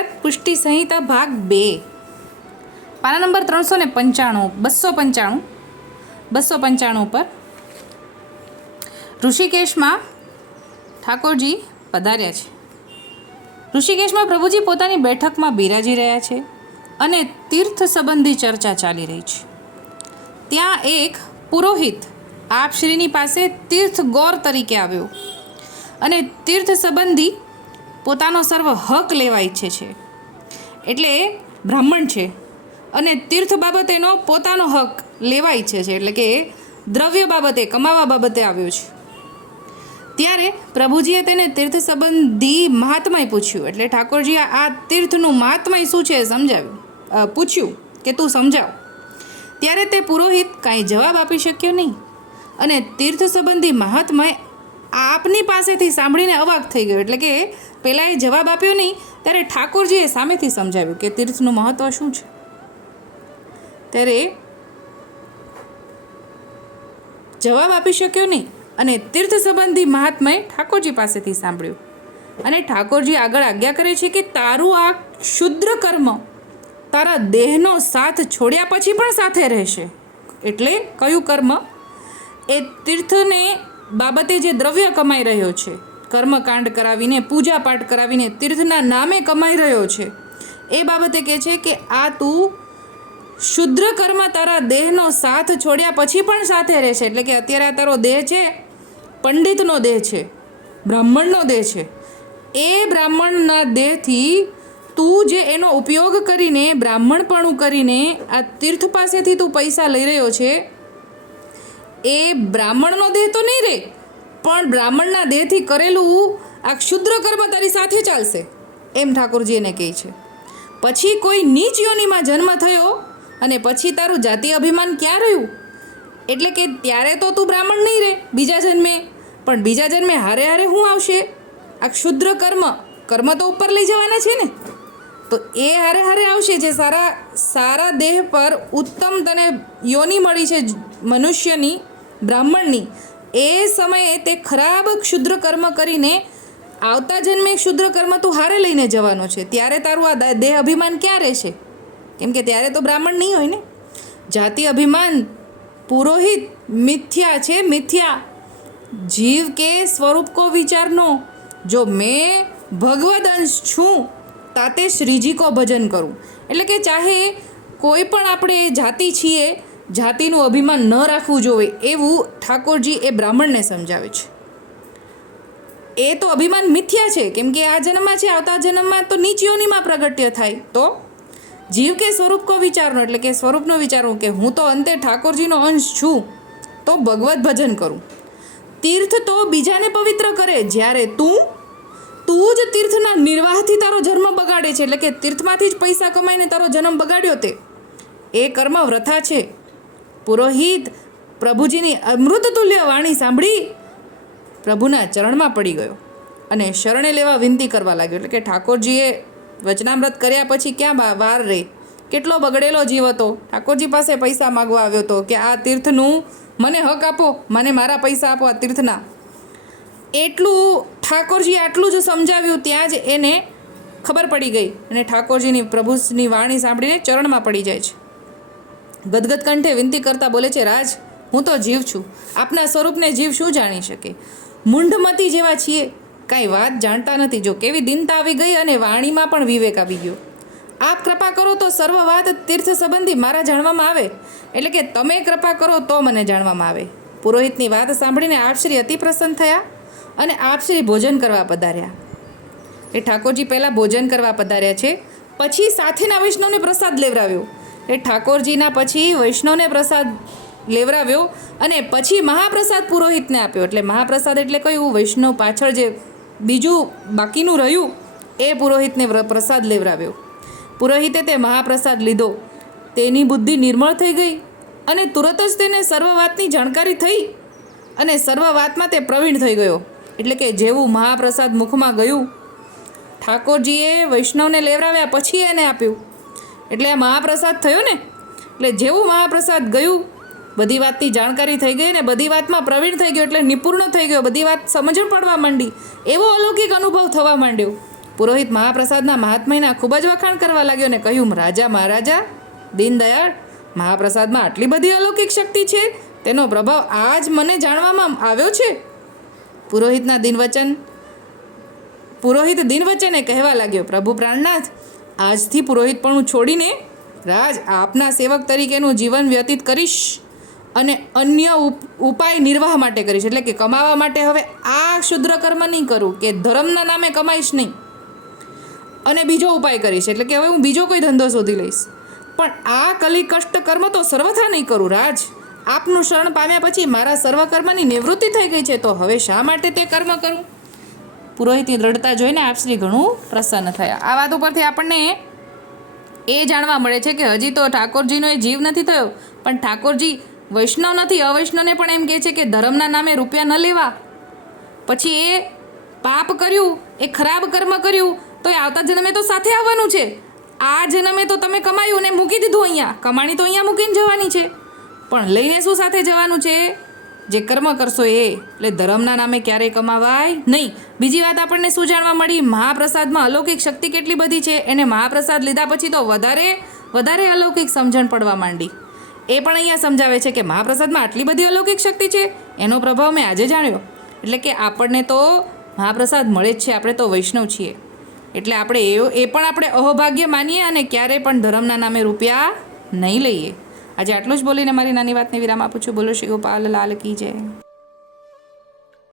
ભારત પુષ્ટિ સંહિતા ભાગ બે. પાના નંબર ત્રણસો ને પંચાણું, બસો પંચાણું બસો પંચાણું ઉપર ઋષિકેશમાં ઠાકોરજી પધાર્યા છે. ઋષિકેશમાં પ્રભુજી પોતાની બેઠકમાં બિરાજી રહ્યા છે અને તીર્થ સંબંધી ચર્ચા ચાલી રહી છે. ત્યાં એક પુરોહિત આપશ્રીની પાસે તીર્થ ગોર તરીકે આવ્યો અને તીર્થ સંબંધી પોતાનો સર્વ હક લેવા ઈચ્છે છે. એટલે બ્રાહ્મણ છે અને તીર્થ બાબતે એનો પોતાનો હક લેવા ઈચ્છે છે. એટલે કે દ્રવ્ય બાબતે, કમાવા બાબતે આવ્યો છે. ત્યારે પ્રભુજીએ તેને તીર્થ સંબંધી મહાત્માય પૂછ્યું. એટલે ઠાકોરજીએ આ તીર્થનું મહાત્માય શું છે સમજાવ્યું? પૂછ્યું કે તું સમજાવ. ત્યારે તે પુરોહિત કાંઈ જવાબ આપી શક્યો નહીં અને તીર્થ સંબંધી મહાત્માએ આપની પાસેથી સાંભળીને અવાક થઈ ગયો. એટલે કે પહેલાં એ જવાબ આપ્યો નહીં, ત્યારે ઠાકોરજીએ સામેથી સમજાવ્યું કે તીર્થનું મહત્ત્વ શું છે? ત્યારે જવાબ આપી શક્યો નહીં અને તીર્થ સંબંધી મહાત્માએ ઠાકોરજી પાસેથી સાંભળ્યું. અને ઠાકોરજી આગળ આજ્ઞા કરે છે કે તારું આ ક્ષુદ્ર કર્મ તારા દેહનો સાથ છોડ્યા પછી પણ સાથે રહેશે. એટલે કયું કર્મ? એ તીર્થને બાબતે જે દ્રવ્ય કમાઈ રહ્યો છે, કર્મકાંડ કરાવીને પૂજા પાઠ કરાવીને, તીર્થના નામે કમાઈ રહ્યો છે, એ બાબતે કહે છે કે આ તું શુદ્ર કર્મ તારા દેહનો સાથ છોડ્યા પછી પણ સાથે રહેશે. એટલે કે અત્યારે આ તારો દેહ છે, પંડિતનો દેહ છે, બ્રાહ્મણનો દેહ છે. એ બ્રાહ્મણના દેહથી તું જે એનો ઉપયોગ કરીને બ્રાહ્મણપણું કરીને આ તીર્થ પાસેથી તું પૈસા લઈ રહ્યો છે એ બ્રાહ્મણનો દેહ તો નહીં રહે પણ બ્રાહ્મણના દેહથી કરેલું આ ક્ષુદ્ર કર્મ તારી સાથે ચાલશે, એમ ઠાકોરજી એને કહે છે. પછી કોઈ નીચ યોનિમાં જન્મ થયો અને પછી તારું જાતિ અભિમાન ક્યાં રહ્યું? એટલે કે ત્યારે તો તું બ્રાહ્મણ નહીં રહે બીજા જન્મે, પણ બીજા જન્મે હારે હારે શું આવશે? આ ક્ષુદ્ર કર્મ કર્મ તો ઉપર લઈ જવાના છે ને? તો એ હારે હારે આવશે જે સારા સારા દેહ પર ઉત્તમ તને યોની મળી છે મનુષ્યની બ્રાહ્મણની. એ સમયે તે ખરાબ ક્ષુદ્ર કર્મ કરીને આવતા જન્મે ક્ષુદ્ર કર્મ તું હારે લઈને જવાનો છે. ત્યારે તારું આ દેહ અભિમાન ક્યાં રહેશે? કેમ કે ત્યારે તો બ્રાહ્મણ નહીં હોય ને? જાતિ અભિમાન, પુરોહિત, મિથ્યા છે, મિથ્યા. જીવ કે સ્વરૂપ કો વિચારનો. જો મેં ભગવદ અંશ છું, તાતે શ્રીજી કો ભજન કરું. એટલે કે ચાહે કોઈ પણ આપણે જાતિ છીએ જાતિનું અભિમાન ન રાખવું જોઈએ એવું ઠાકોરજી એ બ્રાહ્મણને સમજાવે છે. એ તો અભિમાન મિથ્યા છે, કેમ કે આ જન્મમાં છે, આવતા જન્મમાં તો નીચીઓનીમાં પ્રગટ્ય થાય. તો જીવ કે સ્વરૂપ કો વિચારનો, એટલે કે સ્વરૂપનો વિચારવું કે હું તો અંતે ઠાકોરજીનો અંશ છું, તો ભગવત ભજન કરું. તીર્થ તો બીજાને પવિત્ર કરે, જ્યારે તું તું જ તીર્થના નિર્વાહથી તારો જન્મ બગાડે છે, એટલે કે તીર્થમાંથી જ પૈસા કમાઈને તારો જન્મ બગાડ્યો તે. એ કર્મ વ્રથા છે. પુરોહિત પ્રભુજીની અમૃત તુલ્ય વાણી સાંભળી પ્રભુના ચરણમાં પડી ગયો અને શરણે લેવા વિનંતી કરવા લાગ્યો. એટલે કે ઠાકોરજીએ વચનામૃત કર્યા પછી ક્યાં વાર રહી? કેટલો બગડેલો જીવ હતો. ઠાકોરજી પાસે પૈસા માગવા આવ્યો હતો કે આ તીર્થનું મને હક આપો, મને મારા પૈસા આપો આ તીર્થના. એટલું ઠાકોરજી આટલું જ સમજાવ્યું ત્યાં જ એને ખબર પડી ગઈ અને ઠાકોરજીની પ્રભુની વાણી સાંભળીને ચરણમાં પડી જાય છે. ગદગદ કંઠે વિનંતી કરતા બોલે છે, રાજ, હું તો જીવ છું. આપના સ્વરૂપને જીવ શું જાણી શકે? મૂંઢમતી જેવા છીએ. કાંઈ વાત જાણતા નથી. જો કેવી દિનતા આવી ગઈ અને વાણીમાં પણ વિવેક આવી ગયો. આપ કૃપા કરો તો સર્વ વાત તીર્થ સંબંધી મારા જાણવામાં આવે. એટલે કે તમે કૃપા કરો તો મને જાણવામાં આવે. પુરોહિતની વાત સાંભળીને આપશ્રી અતિ પ્રસન્ન થયા અને આપશ્રી ભોજન કરવા પધાર્યા. એ ઠાકોરજી પહેલાં ભોજન કરવા પધાર્યા છે, પછી સાથેના વૈષ્ણવને પ્રસાદ લેવરાવ્યો એ ઠાકોરજીના પછી વૈષ્ણવને પ્રસાદ લેવરાવ્યો અને પછી મહાપ્રસાદ પુરોહિતને આપ્યો. એટલે મહાપ્રસાદ એટલે કયું? વૈષ્ણવ પાછળ જે બીજું બાકીનું રહ્યું, એ પુરોહિતને પ્રસાદ લેવરાવ્યો. પુરોહિતે તે મહાપ્રસાદ લીધો. તેની બુદ્ધિ નિર્મળ થઈ ગઈ અને તુરત જ તેને સર્વ વાતની જાણકારી થઈ અને સર્વ વાતમાં તે પ્રવીણ થઈ ગયો. એટલે કે જેવું મહાપ્રસાદ મુખમાં ગયું, ઠાકોરજીએ વૈષ્ણવને લેવરાવ્યા પછી એને આપ્યું. એટલે આ મહાપ્રસાદ થયો ને? એટલે જેવું મહાપ્રસાદ ગયું, બધી વાતની જાણકારી થઈ ગઈ ને બધી વાતમાં પ્રવીણ થઈ ગયો એટલે નિપુણ થઈ ગયો. બધી વાત સમજણ પડવા માંડી. એવો અલૌકિક અનુભવ થવા માંડ્યો. પુરોહિત મહાપ્રસાદના મહાત્મયના ખૂબ જ વખાણ કરવા લાગ્યો અને કહ્યું, રાજા મહારાજા, દીનદયાળ, મહાપ્રસાદમાં આટલી બધી અલૌકિક શક્તિ છે? તેનો પ્રભાવ આજ મને જાણવામાં આવ્યો છે? પુરોહિતના દિનવચન, પુરોહિત દિનવચને કહેવા લાગ્યો, પ્રભુ પ્રાણનાથ આજથી પુરોહિતપણું છોડીને રાજ આપના સેવક તરીકેનું જીવન વ્યતીત કરીશ અને અન્ય ઉપ- ઉપાય નિર્વાહ માટે કરીશ. એટલે કે કમાવા માટે હવે આ ક્ષુદ્ર કર્મ નહીં કરું, કે ધર્મના નામે કમાઈશ નહીં. અને બીજો ઉપાય કરીશ, એટલે કે હવે હું બીજો કોઈ ધંધો શોધી લઈશ. પણ આ કલી કષ્ટ કર્મ તો સર્વથા નહીં કરું, રાજ. આપનું શરણ પામ્યા પછી મારા સર્વ કર્મની નિવૃત્તિ થઈ ગઈ છે, તો હવે શા માટે તે કર્મ કરું? પુરોહિતની દ્રઢતા જોઈને આપશ્રી ઘણું પ્રસન્ન થયા. આ વાત ઉપરથી આપણને એ જાણવા મળે છે કે હજી તો ઠાકોરજીનો એ જીવ નથી થયો, પણ ઠાકોરજી વૈષ્ણવ નથી, અવૈષ્ણવને પણ એમ કહે છે કે ધર્મના નામે રૂપિયા ન લેવા. પછી એ પાપ કર્યું, એ ખરાબ કર્મ કર્યું, તો એ આવતા જન્મે તો સાથે આવવાનું છે. આ જન્મે તો તમે કમાયું ને મૂકી દીધું અહીંયા. કમાણી તો અહીંયા મૂકીને જવાની છે. પણ લઈને શું સાથે જવાનું છે? જે કર્મ કરશો એ, એટલે ધર્મના નામે ક્યારેય કમાવાય નહીં. બીજી વાત આપણને શું જાણવા મળી? મહાપ્રસાદમાં અલૌકિક શક્તિ કેટલી બધી છે? એને મહાપ્રસાદ લીધા પછી તો વધારે વધારે અલૌકિક સમજણ પડવા માંડી. એ પણ અહીંયા સમજાવે છે કે મહાપ્રસાદમાં આટલી બધી અલૌકિક શક્તિ છે? એનો પ્રભાવ મેં આજે જાણ્યો. એટલે કે આપણને તો મહાપ્રસાદ મળે જ છે. આપણે તો વૈષ્ણવ છીએ. એટલે આપણે એ પણ આપણે અહોભાગ્ય માનીએ અને ક્યારેય પણ ધર્મના નામે રૂપિયા નહીં લઈએ. આજે આટલું જ બોલીને મારી નાની વાતને વિરામ આપું છું. બોલો શ્રી ગોપાલ, લાલ કી જય.